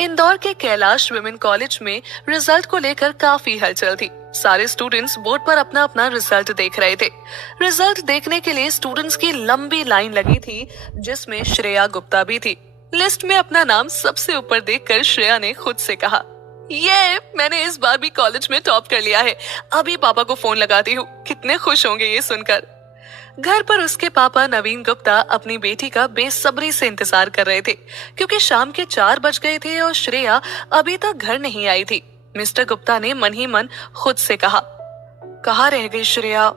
इंदौर के Kailash women college में result को लेकर काफी हलचल थी। सारे स्टूडेंट्स बोर्ड पर अपना अपना रिजल्ट देख रहे थे। रिजल्ट देखने के लिए स्टूडेंट्स की लंबी लाइन लगी थी, जिसमें श्रेया गुप्ता भी थी। लिस्ट में अपना नाम सबसे ऊपर देखकर श्रेया ने खुद से कहा, ये मैंने इस बार भी कॉलेज में टॉप कर लिया है। अभी पापा को फोन लगाती हूँ, कितने खुश होंगे ये सुनकर। घर पर उसके पापा नवीन गुप्ता अपनी बेटी का बेसब्री से इंतजार कर रहे थे, क्योंकि शाम के 4 बज गए थे और श्रेया अभी तक घर नहीं आई थी। मिस्टर गुप्ता ने मन ही मन खुद से कहा, कहाँ रह गई श्रेया।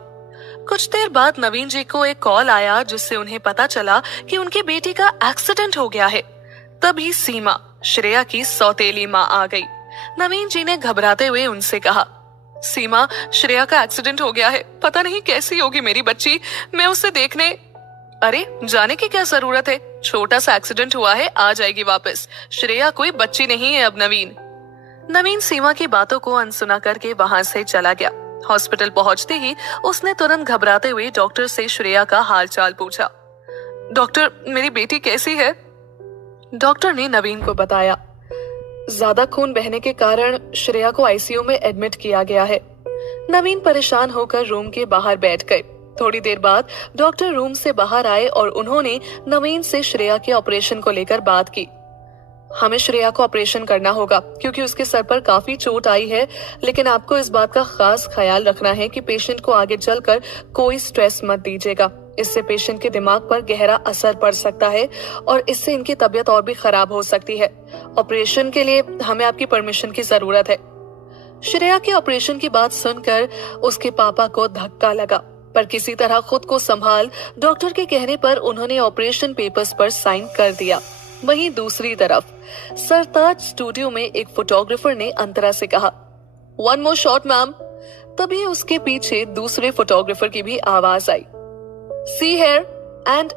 कुछ देर बाद नवीन जी को एक कॉल आया, जिससे उन्हें पता चला कि उनकी बेटी का एक्सीडेंट हो गया है। तभी सीमा, श्रेया की सौतेली माँ, आ गई। नवीन जी ने घबराते हुए उनसे कहा, सीमा, श्रेया का एक्सीडेंट हो गया है, पता नहीं कैसी होगी मेरी बच्ची, मैं उसे देखने। अरे जाने की क्या जरूरत है, छोटा सा एक्सीडेंट हुआ है, आ जाएगी वापस। श्रेया कोई बच्ची नहीं है अब। नवीन सीमा की बातों को अनसुना करके वहां से चला गया। हॉस्पिटल पहुंचते ही उसने तुरंत घबराते हुए डॉक्टर से श्रेया का हालचाल पूछा। डॉक्टर, मेरी बेटी कैसी है? डॉक्टर ने नवीन को बताया, ज्यादा खून बहने के कारण श्रेया को आईसीयू में एडमिट किया गया है। नवीन परेशान होकर रूम के बाहर बैठ गए। थोड़ी देर बाद डॉक्टर रूम से बाहर आए और उन्होंने नवीन से श्रेया के ऑपरेशन को लेकर बात की। हमें श्रेया को ऑपरेशन करना होगा, क्योंकि उसके सर पर काफी चोट आई है, लेकिन आपको इस बात का खास ख्याल रखना है कि पेशेंट को आगे चलकर कोई स्ट्रेस मत दीजिएगा। इससे पेशेंट के दिमाग पर गहरा असर पड़ सकता है और इससे इनकी तबीयत और भी खराब हो सकती है। ऑपरेशन के लिए हमें आपकी परमिशन की जरूरत है। श्रेया के ऑपरेशन की बात सुनकर उसके पापा को धक्का लगा, पर किसी तरह खुद को संभाल डॉक्टर के कहने पर उन्होंने ऑपरेशन पेपर्स पर साइन कर दिया। वहीं दूसरी तरफ सरताज स्टूडियो में एक फोटोग्राफर ने अंतरा से कहा, 1 मोर शॉट मैम। तभी उसके पीछे दूसरे फोटोग्राफर की भी आवाज आई, See here and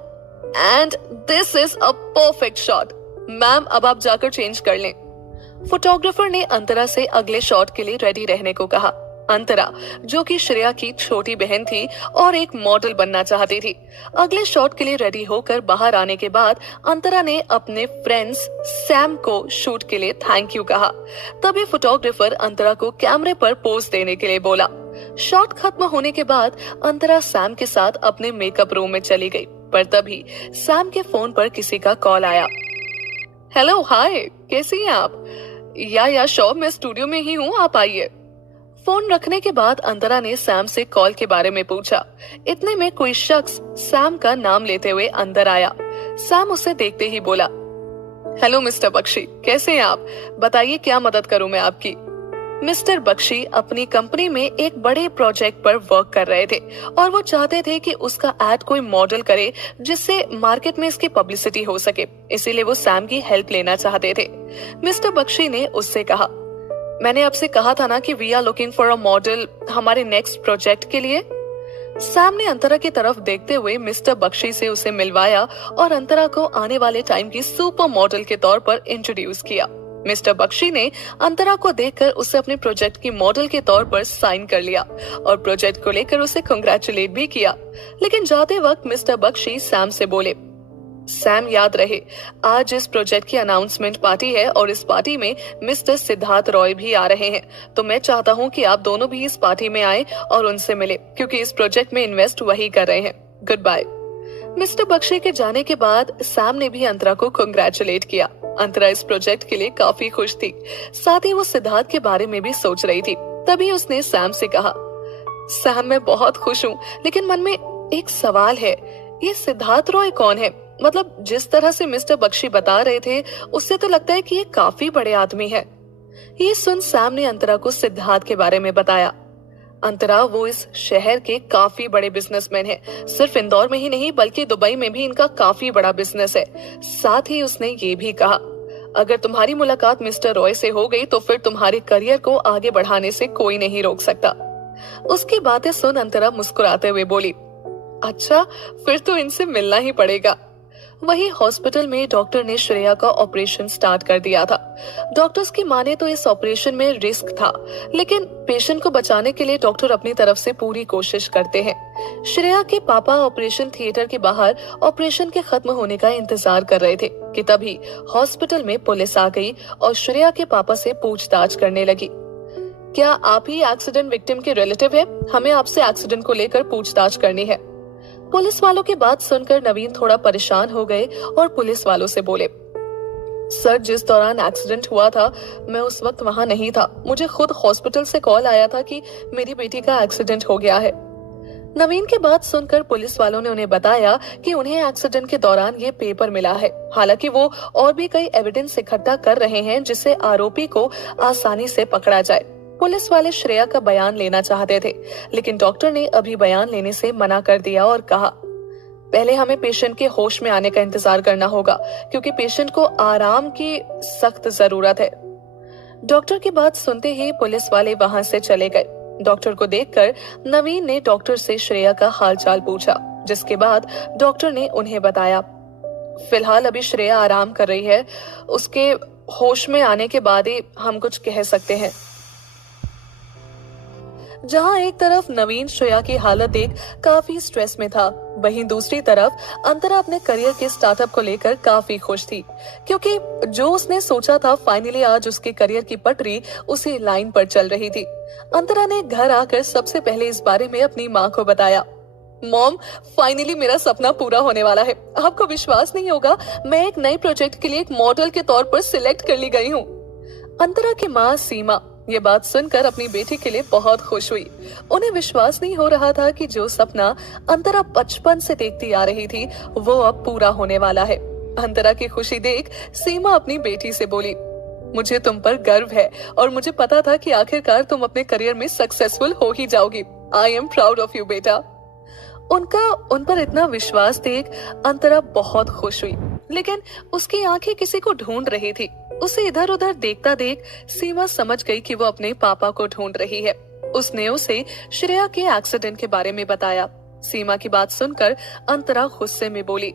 this is a perfect shot. Ma'am, अब आप जाकर चेंज कर लें। फोटोग्राफर ने अंतरा से अगले शॉट के लिए रेडी रहने को कहा। अंतरा, जो कि श्रेया की छोटी बहन थी और एक मॉडल बनना चाहती थी, अगले शॉट के लिए रेडी होकर बाहर आने के बाद अंतरा ने अपने फ्रेंड्स सैम को शूट के लिए थैंक यू कहा। तभी फोटोग्राफर अंतरा को कैमरे पर पोज देने के लिए बोला। शॉट खत्म होने के बाद अंतरा सैम के साथ अपने मेकअप रूम में चली गई, पर तभी सैम के फोन पर किसी का कॉल आया। हेलो, हाय, कैसी हैं आप? या शॉप, मैं स्टूडियो में ही हूँ, आप आइए। फोन रखने के बाद अंतरा ने सैम से कॉल के बारे में पूछा। इतने में कोई शख्स सैम का नाम लेते हुए अंदर आया। सैम उसे देखते ही बोला, हेलो मिस्टर बख्शी, कैसे हैं आप? बताइए क्या मदद करूं मैं आपकी? मिस्टर बख्शी अपनी कंपनी में एक बड़े प्रोजेक्ट पर वर्क कर रहे थे और वो चाहते थे कि उसका एड कोई मॉडल करे, जिससे मार्केट में इसकी पब्लिसिटी हो सके। इसीलिए वो सैम की हेल्प लेना चाहते थे। मिस्टर बख्शी ने उससे कहा, मैंने आपसे कहा था ना कि we are looking for a model हमारे नेक्स्ट प्रोजेक्ट के लिए। सैम ने अंतरा की तरफ देखते हुए मिस्टर बख्शी से उसे मिलवाया और अंतरा को आने वाले टाइम की सुपर मॉडल के तौर पर इंट्रोड्यूस किया। मिस्टर बख्शी ने अंतरा को देखकर उसे अपने प्रोजेक्ट की मॉडल के तौर पर साइन कर लिया और प्रोजेक्ट को लेकर उसे कांग्रेचुलेट भी किया। लेकिन जाते वक्त मिस्टर बख्शी सैम से बोले, सैम, याद रहे आज इस प्रोजेक्ट की अनाउंसमेंट पार्टी है और इस पार्टी में मिस्टर सिद्धार्थ रॉय भी आ रहे हैं, तो मैं चाहता हूँ कि आप दोनों भी इस पार्टी में आए और उनसे मिले, क्योंकि इस प्रोजेक्ट में इन्वेस्ट वही कर रहे हैं। Good bye. मिस्टर बख्शी के जाने के बाद सैम ने भी अंतरा को कांग्रेचुलेट किया। अंतरा इस प्रोजेक्ट के लिए काफी खुश थी, साथ ही वो सिद्धार्थ के बारे में भी सोच रही थी। तभी उसने सैम से कहा, सैम, मैं बहुत खुश हूँ, लेकिन मन में एक सवाल है, ये सिद्धार्थ रॉय कौन है? मतलब जिस तरह से मिस्टर बख्शी बता रहे थे, उससे तो लगता है कि ये काफी बड़े आदमी है। ये सुन सैम ने अंतरा को सिद्धार्थ के बारे में बताया। अंतरा, वो इस शहर के काफी बड़े बिजनेसमैन हैं। सिर्फ इंदौर में ही नहीं बल्कि दुबई में भी इनका काफी बड़ा बिजनेस है। साथ ही उसने ये भी कहा, अगर तुम्हारी मुलाकात मिस्टर रॉय से हो गई तो फिर तुम्हारे करियर को आगे बढ़ाने से कोई नहीं रोक सकता। उसकी बातें सुन अंतरा मुस्कुराते हुए बोली, अच्छा, फिर तो इनसे मिलना ही पड़ेगा। वहीं हॉस्पिटल में डॉक्टर ने श्रेया का ऑपरेशन स्टार्ट कर दिया था। डॉक्टर्स की माने तो इस ऑपरेशन में रिस्क था, लेकिन पेशेंट को बचाने के लिए डॉक्टर अपनी तरफ से पूरी कोशिश करते हैं। श्रेया के पापा ऑपरेशन थिएटर के बाहर ऑपरेशन के खत्म होने का इंतजार कर रहे थे। कि तभी हॉस्पिटल में पुलिस आ गई और श्रेया के पापा से पूछताछ करने लगी। क्या आप ही एक्सीडेंट विक्टिम के रिलेटिव हैं? हमें आपसे एक्सीडेंट को लेकर पूछताछ करनी है। पुलिस वालों की बात सुनकर नवीन थोड़ा परेशान हो गए और पुलिस वालों से बोले, सर, जिस दौरान एक्सीडेंट हुआ था मैं उस वक्त वहां नहीं था। मुझे खुद हॉस्पिटल से कॉल आया था कि मेरी बेटी का एक्सीडेंट हो गया है। नवीन की बात सुनकर पुलिस वालों ने उन्हें बताया कि उन्हें एक्सीडेंट के दौरान ये पेपर मिला है। हालांकि वो और भी कई एविडेंस इकट्ठा कर रहे हैं जिससे आरोपी को आसानी से पकड़ा जाए। पुलिस वाले श्रेया का बयान लेना चाहते थे, लेकिन डॉक्टर ने अभी बयान लेने से मना कर दिया और कहा, पहले हमें पेशेंट के होश में आने का इंतजार करना होगा क्योंकि पेशेंट को आराम की सख्त जरूरत है। डॉक्टर की बात सुनते ही पुलिस वाले वहां से चले गए। डॉक्टर को देखकर नवीन ने डॉक्टर से श्रेया का हालचाल पूछा, जिसके बाद डॉक्टर ने उन्हें बताया, फिलहाल अभी श्रेया आराम कर रही है, उसके होश में आने के बाद ही हम कुछ कह सकते हैं। जहां एक तरफ नवीन श्रेया की हालत देख काफी स्ट्रेस में था, वहीं दूसरी तरफ अंतरा अपने करियर के स्टार्टअप को लेकर काफी खुश थी, क्योंकि जो उसने सोचा था फाइनली आज उसके करियर की पटरी उसी लाइन पर चल रही थी। अंतरा ने घर आकर सबसे पहले इस बारे में अपनी माँ को बताया, मॉम, फाइनली मेरा सपना पूरा होने वाला है। आपको विश्वास नहीं होगा, मैं एक नए प्रोजेक्ट के लिए एक मॉडल के तौर पर सिलेक्ट कर ली गई हूँ। अंतरा की माँ सीमा ये बात सुनकर अपनी बेटी के लिए बहुत खुश हुई। उन्हें विश्वास नहीं हो रहा था कि जो सपना अंतरा बचपन से देखती आ रही थी वो अब पूरा होने वाला है। अंतरा की खुशी देख सीमा अपनी बेटी से बोली, मुझे तुम पर गर्व है और मुझे पता था कि आखिरकार तुम अपने करियर में सक्सेसफुल हो ही जाओगी। I am proud of you बेटा। उनका उन पर इतना विश्वास देख अंतरा बहुत खुश हुई, लेकिन उसकी आंखें किसी को ढूंढ रही थी। उसे इधर उधर देखता देख सीमा समझ गई कि वो अपने पापा को ढूंढ रही है। उसने उसे श्रेया के एक्सीडेंट के बारे में बताया। सीमा की बात सुनकर अंतरा गुस्से में बोली,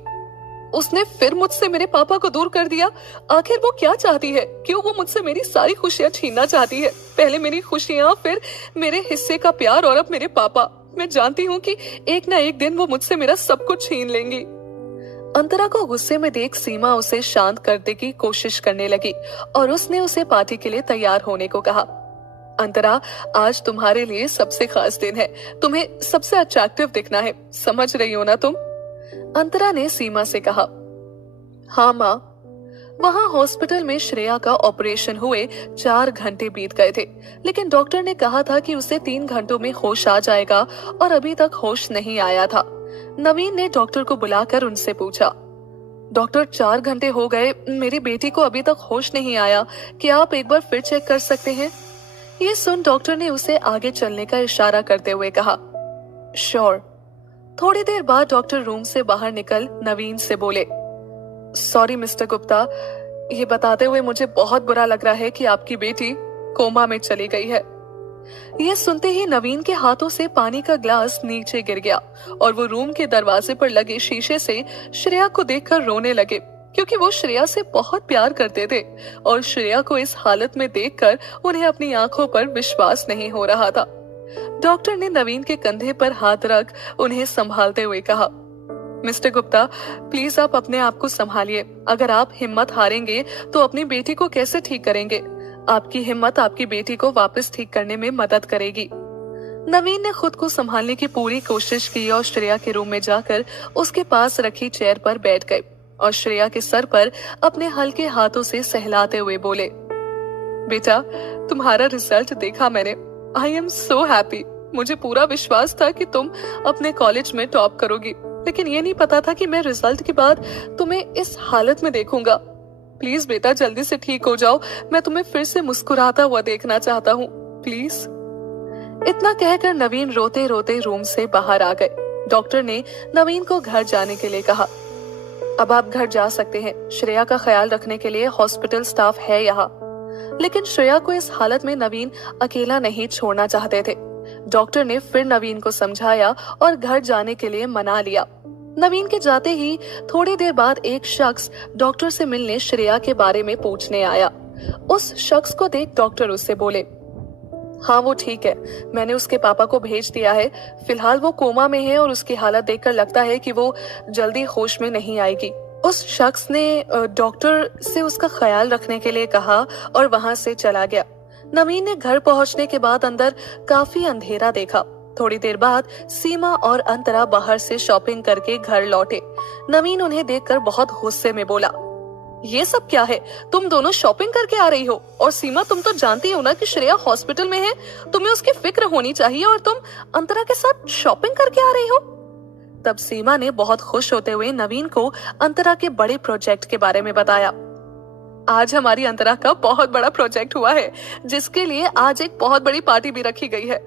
उसने फिर मुझसे मेरे पापा को दूर कर दिया। आखिर वो क्या चाहती है? क्यों वो मुझसे मेरी सारी खुशियां छीनना चाहती है? पहले मेरी खुशियां, फिर मेरे हिस्से का प्यार और अब मेरे पापा। मैं जानती हूँ कि एक ना एक दिन वो मुझसे मेरा सब कुछ छीन लेंगी। अंतरा को गुस्से में देख सीमा उसे शांत करने की कोशिश करने लगी और उसने उसे पार्टी के लिए तैयार होने को कहा। अंतरा, आज तुम्हारे लिए सबसे खास दिन है। तुम्हें सबसे अट्रैक्टिव दिखना है, समझ रही हो ना तुम? अंतरा ने सीमा से कहा। हाँ माँ। वहां हॉस्पिटल में श्रेया का ऑपरेशन हुए 4 घंटे बीत गए थे, लेकिन डॉक्टर ने कहा था कि उसे 3 घंटों में होश आ जाएगा और अभी तक होश नहीं आया था। नवीन ने डॉक्टर को बुलाकर उनसे पूछा, डॉक्टर 4 घंटे हो गए, मेरी बेटी को अभी तक होश नहीं आया, क्या आप एक बार फिर चेक कर सकते हैं? ये सुन डॉक्टर ने उसे आगे चलने का इशारा करते हुए कहा, श्योर। थोड़ी देर बाद डॉक्टर रूम से बाहर निकल नवीन से बोले, सॉरी मिस्टर गुप्ता, ये बताते हुए मुझे बहुत बुरा लग रहा है कि आपकी बेटी कोमा में चली गई है। यह सुनते ही नवीन के हाथों से पानी का ग्लास नीचे गिर गया और वो रूम के दरवाजे पर लगे शीशे से श्रेया को देखकर रोने लगे, क्योंकि वो श्रेया से बहुत प्यार करते थे और श्रेया को इस हालत में देखकर उन्हें अपनी आंखों पर विश्वास नहीं हो रहा था। डॉक्टर ने नवीन के कंधे पर हाथ रख उन्हें संभालते हुए कहा, मिस्टर गुप्ता, प्लीज आप अपने आप को संभालिए। अगर आप हिम्मत हारेंगे तो अपनी बेटी को कैसे ठीक करेंगे? आपकी हिम्मत आपकी बेटी को वापस ठीक करने में मदद करेगी। नवीन ने खुद को संभालने की पूरी कोशिश की और श्रेया के रूम में जाकर उसके पास रखी चेयर पर बैठ गए और श्रेया के सर पर अपने हल्के हाथों से सहलाते हुए बोले, बेटा, तुम्हारा रिजल्ट देखा मैंने। I am so happy. मुझे पूरा विश्वास था कि तुम अपने कॉलेज में टॉप करोगी, लेकिन ये नहीं पता था कि मैं रिजल्ट के बाद तुम्हें इस हालत में देखूंगा। प्लीज बेटा, जल्दी से ठीक हो जाओ। मैं तुम्हें फिर से मुस्कुराता हुआ देखना चाहता हूँ, प्लीज। इतना कहकर नवीन रोते रोते रूम से बाहर आ गए। डॉक्टर ने नवीन को घर जाने के लिए कहा, अब आप घर जा सकते हैं। श्रेया का ख्याल रखने के लिए हॉस्पिटल स्टाफ है यहाँ। लेकिन श्रेया को इस हालत में नवीन अकेला नहीं छोड़ना चाहते थे। डॉक्टर ने फिर नवीन को समझाया और घर जाने के लिए मना लिया। नवीन के जाते ही थोड़ी देर बाद एक शख्स डॉक्टर से मिलने श्रेया के बारे में पूछने आया। उस शख्स को देख डॉक्टर उससे बोले, हाँ वो ठीक है, मैंने उसके पापा को भेज दिया है। फिलहाल वो कोमा में है और उसकी हालत देखकर लगता है कि वो जल्दी होश में नहीं आएगी। उस शख्स ने डॉक्टर से उसका ख्याल रखने के लिए कहा और वहां से चला गया। नवीन ने घर पहुंचने के बाद अंदर काफी अंधेरा देखा। थोड़ी देर बाद सीमा और अंतरा बाहर से शॉपिंग करके घर लौटे। नवीन उन्हें देखकर बहुत गुस्से में बोला, ये सब क्या है? तुम दोनों शॉपिंग करके आ रही हो? और सीमा, तुम तो जानती हो ना कि श्रेया हॉस्पिटल में है, तुम्हें उसकी फिक्र होनी चाहिए और तुम अंतरा के साथ शॉपिंग करके आ रही हो। तब सीमा ने बहुत खुश होते हुए नवीन को अंतरा के बड़े प्रोजेक्ट के बारे में बताया। आज हमारी अंतरा का बहुत बड़ा प्रोजेक्ट हुआ है, जिसके लिए आज एक बहुत बड़ी पार्टी भी रखी गई है।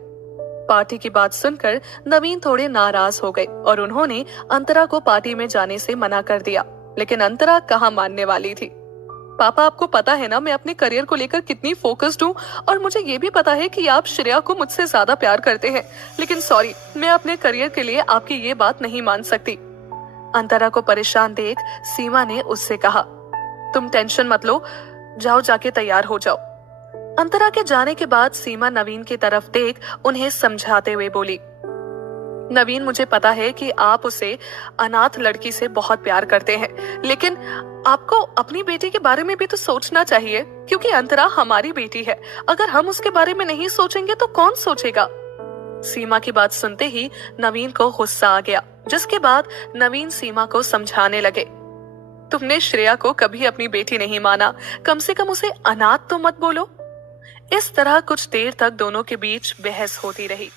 पार्टी की बात सुनकर नवीन थोड़े नाराज हो गए और उन्होंने अंतरा को पार्टी में जाने से मना कर दिया। लेकिन अंतरा कहाँ मानने वाली थी। पापा, आपको पता है ना मैं अपने करियर को लेकर कितनी फोकस्ड हूँ, और मुझे ये भी पता है कि आप श्रेया को मुझसे ज्यादा प्यार करते हैं, लेकिन सॉरी, मैं अपने करियर के लिए आपकी ये बात नहीं मान सकती। अंतरा को परेशान देख सीमा ने उससे कहा, तुम टेंशन मत लो, जाओ जाके तैयार हो जाओ। अंतरा के जाने के बाद सीमा नवीन की तरफ देख उन्हें समझाते हुए बोली, नवीन, मुझे पता है कि आप उसे अनाथ लड़की से बहुत प्यार करते हैं, लेकिन आपको अपनी बेटी के बारे में भी तो सोचना चाहिए, क्योंकि अंतरा हमारी बेटी है। अगर हम उसके बारे में नहीं सोचेंगे तो कौन सोचेगा? सीमा की बात सुनते ही नवीन को गुस्सा आ गया, जिसके बाद नवीन सीमा को समझाने लगे, तुमने श्रेया को कभी अपनी बेटी नहीं माना, कम से कम उसे अनाथ तो मत बोलो। इस तरह कुछ देर तक दोनों के बीच बहस होती रही।